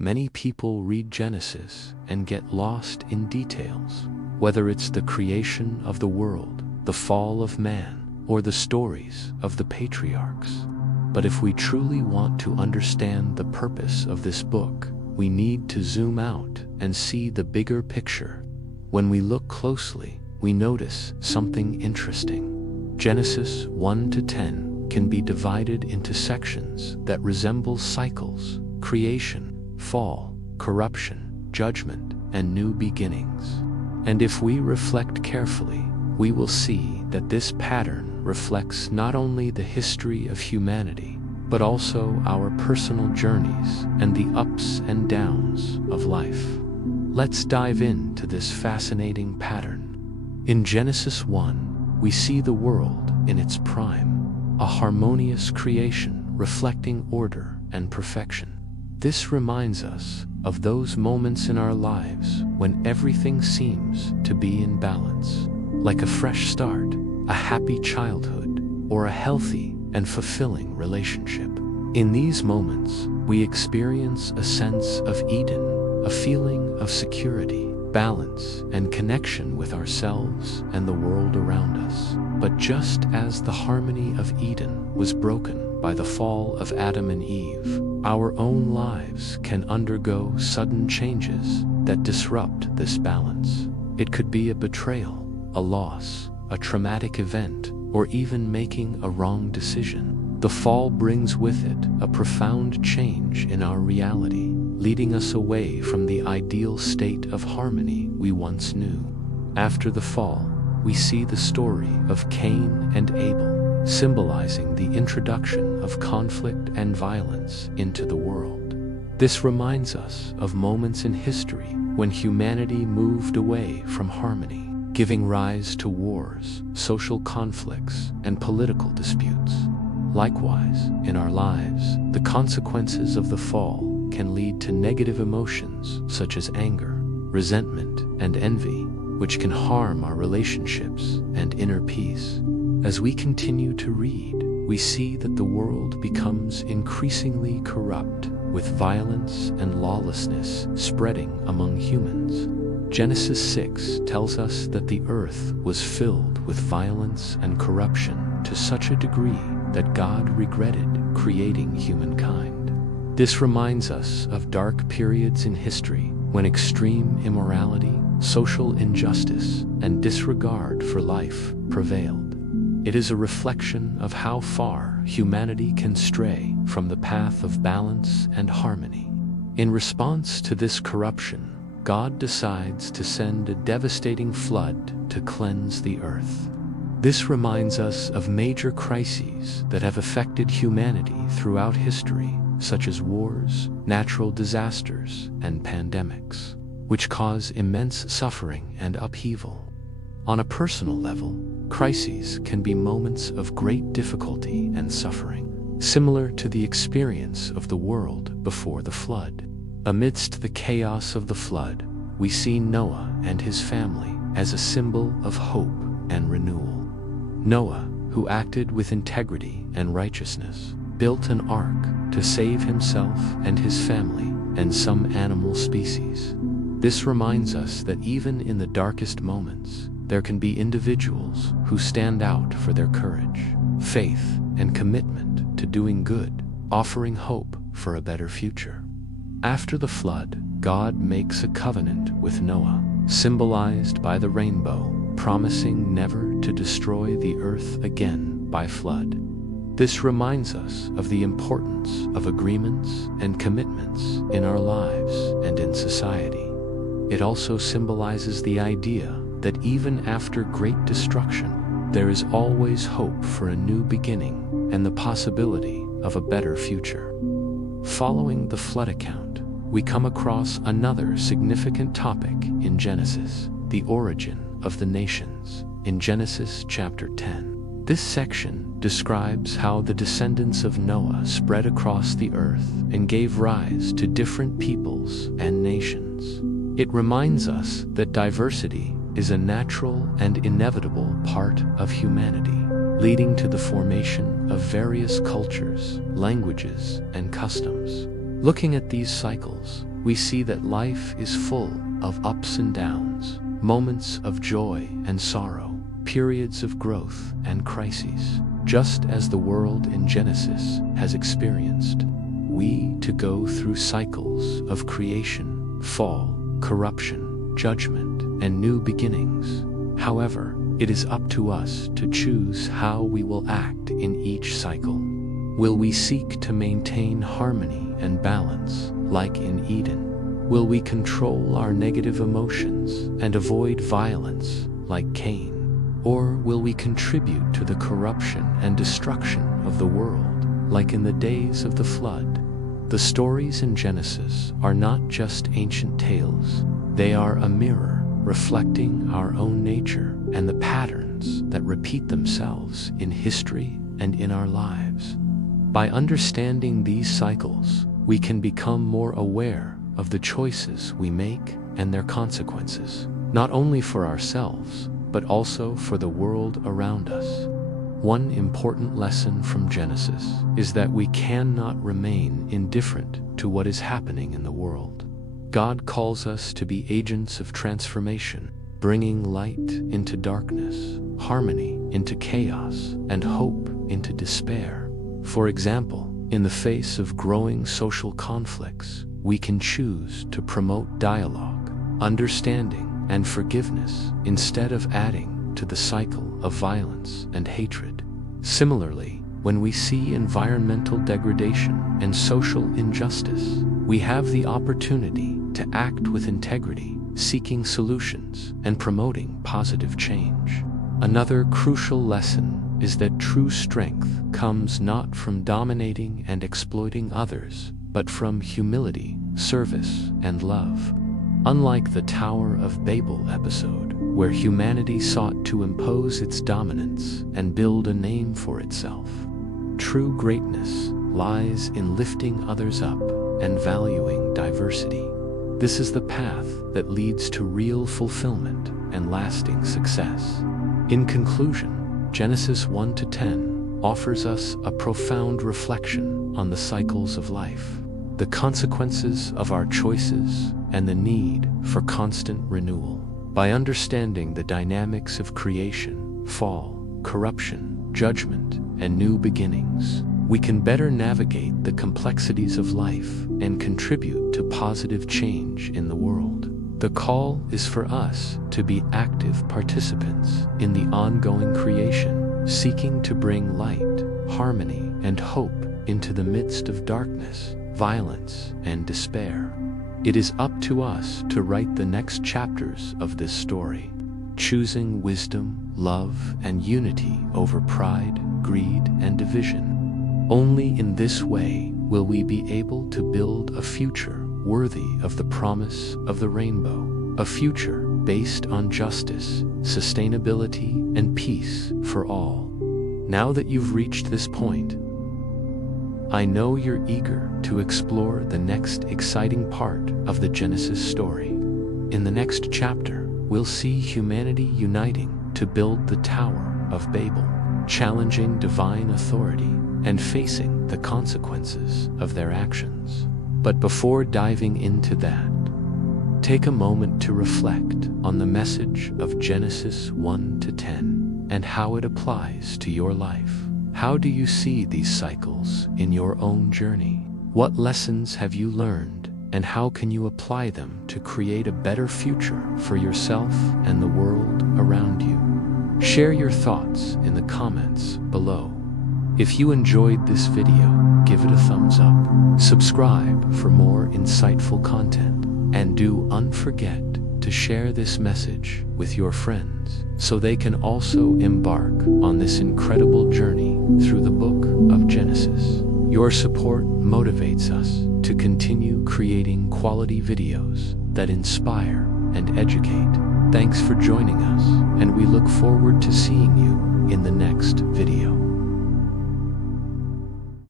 many people read Genesis and get lost in details, whether it's the creation of the world, the fall of man, or the stories of the patriarchs. But if we truly want to understand the purpose of this book, we need to zoom out and see the bigger picture. When we look closely, we notice something interesting. Genesis 1 to 10 can be divided into sections that resemble cycles: creation, fall, corruption, judgment, and new beginnings. And if we reflect carefully, we will see that this pattern reflects not only the history of humanity, but also our personal journeys and the ups and downs of life. Let's dive into this fascinating pattern. In Genesis 1, we see the world in its prime, a harmonious creation reflecting order and perfection. This reminds us of those moments in our lives when everything seems to be in balance, like a fresh start, a happy childhood, or a healthy and fulfilling relationship. In these moments, we experience a sense of Eden, a feeling of security, balance, and connection with ourselves and the world around us. But just as the harmony of Eden was broken by the fall of Adam and Eve, our own lives can undergo sudden changes that disrupt this balance. It could be a betrayal, a loss, a traumatic event, or even making a wrong decision. The fall brings with it a profound change in our reality, leading us away from the ideal state of harmony we once knew. After the fall, we see the story of Cain and Abel, symbolizing the introduction of conflict and violence into the world. This reminds us of moments in history when humanity moved away from harmony, giving rise to wars, social conflicts, and political disputes. Likewise, in our lives, the consequences of the fall can lead to negative emotions such as anger, resentment, and envy, which can harm our relationships and inner peace. As we continue to read, we see that the world becomes increasingly corrupt, with violence and lawlessness spreading among humans. Genesis 6 tells us that the earth was filled with violence and corruption to such a degree that God regretted creating humankind. This reminds us of dark periods in history when extreme immorality, social injustice, and disregard for life prevailed. It is a reflection of how far humanity can stray from the path of balance and harmony. In response to this corruption, God decides to send a devastating flood to cleanse the earth. This reminds us of major crises that have affected humanity throughout history, such as wars, natural disasters, and pandemics, which cause immense suffering and upheaval. On a personal level, crises can be moments of great difficulty and suffering, similar to the experience of the world before the flood. Amidst the chaos of the flood, we see Noah and his family as a symbol of hope and renewal. Noah, who acted with integrity and righteousness, built an ark to save himself and his family and some animal species. This reminds us that even in the darkest moments, there can be individuals who stand out for their courage, faith, and commitment to doing good, offering hope for a better future. After the flood, God makes a covenant with Noah, symbolized by the rainbow, promising never to destroy the earth again by flood. This reminds us of the importance of agreements and commitments in our lives and in society. It also symbolizes the idea that even after great destruction, there is always hope for a new beginning and the possibility of a better future. Following the flood account, we come across another significant topic in Genesis, the origin of the nations, in Genesis chapter 10. This section describes how the descendants of Noah spread across the earth and gave rise to different peoples and nations. It reminds us that diversity is a natural and inevitable part of humanity, leading to the formation of various cultures, languages, and customs. Looking at these cycles, we see that life is full of ups and downs, moments of joy and sorrow, periods of growth and crises. Just as the world in Genesis has experienced, we too go through cycles of creation, fall, corruption, judgment, and new beginnings. However, it is up to us to choose how we will act in each cycle. Will we seek to maintain harmony and balance, like in Eden? Will we control our negative emotions and avoid violence, like Cain? Or will we contribute to the corruption and destruction of the world, like in the days of the flood? The stories in Genesis are not just ancient tales. They are a mirror reflecting our own nature and the patterns that repeat themselves in history and in our lives. By understanding these cycles, we can become more aware of the choices we make and their consequences, not only for ourselves, but also for the world around us. One important lesson from Genesis is that we cannot remain indifferent to what is happening in the world. God calls us to be agents of transformation, bringing light into darkness, harmony into chaos, and hope into despair. For example, in the face of growing social conflicts, we can choose to promote dialogue, understanding, and forgiveness instead of adding to the cycle of violence and hatred. Similarly, when we see environmental degradation and social injustice, we have the opportunity to act with integrity, seeking solutions and promoting positive change. Another crucial lesson is that true strength comes not from dominating and exploiting others, but from humility, service, and love. Unlike the Tower of Babel episode, where humanity sought to impose its dominance and build a name for itself, true greatness lies in lifting others up and valuing diversity. This is the path that leads to real fulfillment and lasting success. In conclusion, Genesis 1-10 offers us a profound reflection on the cycles of life, the consequences of our choices, and the need for constant renewal. By understanding the dynamics of creation, fall, corruption, judgment, and new beginnings, we can better navigate the complexities of life and contribute to positive change in the world. The call is for us to be active participants in the ongoing creation, seeking to bring light, harmony, and hope into the midst of darkness, violence, and despair. It is up to us to write the next chapters of this story, choosing wisdom, love, and unity over pride, greed, and division. Only in this way will we be able to build a future worthy of the promise of the rainbow, a future based on justice, sustainability, and peace for all. Now that you've reached this point, I know you're eager to explore the next exciting part of the Genesis story. In the next chapter, we'll see humanity uniting to build the Tower of Babel, challenging divine authority and facing the consequences of their actions. But before diving into that, take a moment to reflect on the message of Genesis 1-10 and how it applies to your life. How do you see these cycles in your own journey? What lessons have you learned, and how can you apply them to create a better future for yourself and the world around you? Share your thoughts in the comments below. If you enjoyed this video, give it a thumbs up, subscribe for more insightful content, and do not forget to share this message with your friends so they can also embark on this incredible journey through the book of Genesis. Your support motivates us to continue creating quality videos that inspire and educate. Thanks for joining us, and we look forward to seeing you in the next video.